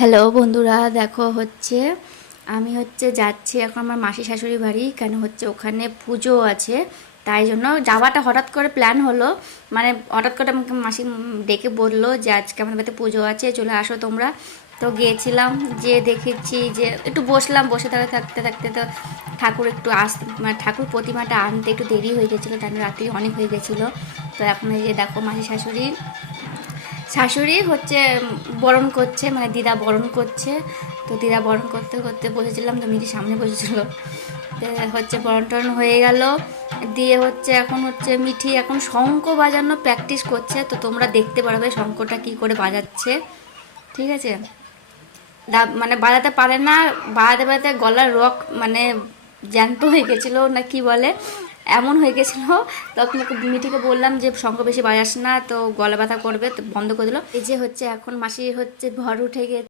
Hello বন্ধুরা, দেখো আমি যাচ্ছি এখন আমার মাসি শাশুড়ি বাড়ি। কেন ওখানে পুজো আছে, তাই জন্য যাওয়াটা হঠাৎ করে প্ল্যান হলো। মানে হঠাৎ করে আমাকে মাসি ডেকে বললো যে আজকে আমার বাড়িতে পুজো আছে, চলে আসো তোমরা। তো গিয়েছিলাম, যে দেখেছি যে একটু বসলাম, বসে থাকতে থাকতে থাকতে তো ঠাকুর একটু আসতে মানে ঠাকুর প্রতিমাটা আনতে একটু দেরি হয়ে গেছিলো, তাই রাত্রি অনেক হয়ে গেছিলো। তো এখন এই যে দেখো মাসি শাশুড়ি শাশুড়ি বরণ করছে, মানে দিদা বরণ করছে। তো দিদা বরণ করতে করতে বসেছিলাম, তো মিটি সামনে বসেছিল। তো বরণ টরণ হয়ে গেল, দিয়ে এখন মিঠি এখন শঙ্খ বাজানো প্র্যাকটিস করছে। তো তোমরা দেখতে পারবে শঙ্খটা কি করে বাজাচ্ছে, ঠিক আছে। মানে বাজাতে পারে না, বাজাতে বাজাতে গলার রক মানে জ্যান্ত হয়ে গেছিলো না কি বলে, এমন হয়ে গেছিলো। তখন মিঠিকে বললাম যে শঙ্খ বেশি বাজাস না, তো গলা ব্যথা করবে, তো বন্ধ করে দিল। এই যে এখন মাসি ভর উঠে গেছে।